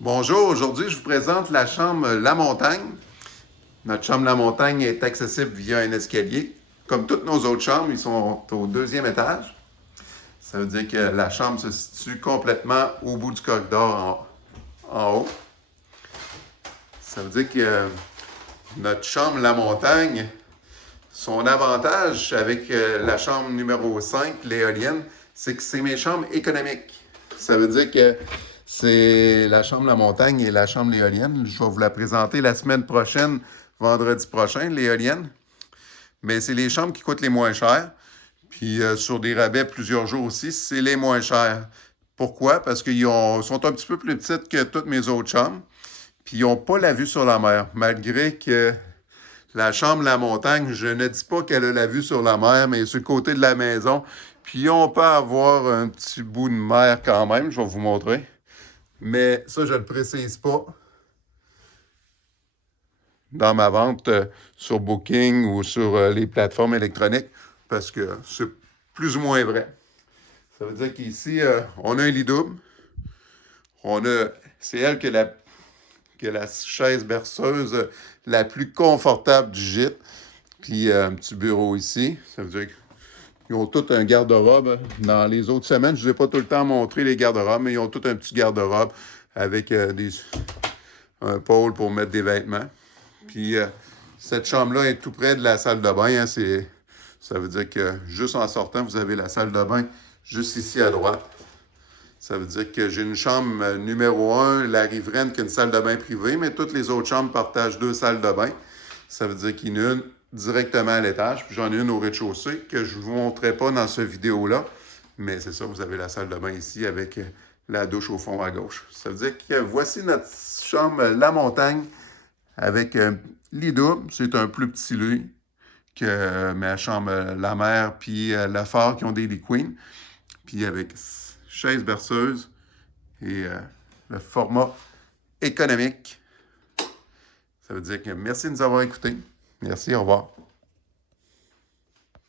Bonjour, aujourd'hui je vous présente la chambre La Montagne. Notre chambre La Montagne est accessible via un escalier. Comme toutes nos autres chambres, ils sont au deuxième étage. Ça veut dire que la chambre se situe complètement au bout du corridor en haut. Ça veut dire que notre chambre La Montagne, son avantage avec la chambre numéro 5, l'éolienne, c'est que c'est mes chambres économiques. Ça veut dire que c'est la chambre La Montagne et la chambre l'éolienne. Je vais vous la présenter la semaine prochaine, vendredi prochain, l'éolienne. Mais c'est les chambres qui coûtent les moins chères. Puis sur des rabais plusieurs jours aussi, c'est les moins chers. Pourquoi? Parce qu'ils sont un petit peu plus petites que toutes mes autres chambres. Puis ils n'ont pas la vue sur la mer. Malgré que la chambre La Montagne, je ne dis pas qu'elle a la vue sur la mer, mais sur le côté de la maison. Puis on peut avoir un petit bout de mer quand même, je vais vous montrer. Mais ça, je ne le précise pas dans ma vente sur Booking ou sur les plateformes électroniques parce que c'est plus ou moins vrai. Ça veut dire qu'ici, on a un lit double. C'est elle qui a la chaise berceuse la plus confortable du gîte. Puis un petit bureau ici. Ça veut dire qu'ils ont tout un garde-robe. Dans les autres semaines, je ne vous ai pas tout le temps montré les garde-robes, mais ils ont tout un petit garde-robe avec un pôle pour mettre des vêtements. Puis cette chambre-là est tout près de la salle de bain. Hein, ça veut dire que juste en sortant, vous avez la salle de bain juste ici à droite. Ça veut dire que j'ai une chambre numéro 1, la riveraine, qui a une salle de bain privée, mais toutes les autres chambres partagent 2 salles de bain. Ça veut dire qu'il y en a une directement à l'étage, puis j'en ai une au rez-de-chaussée que je ne vous montrerai pas dans cette vidéo-là. Mais c'est ça, vous avez la salle de bain ici avec la douche au fond à gauche. Ça veut dire que voici notre chambre La Montagne avec un lit double. C'est un plus petit lit que ma chambre La Mer puis La Phare qui ont des lits queen. Puis avec chaise berceuse et le format économique. Ça veut dire que merci de nous avoir écoutés. Merci, au revoir.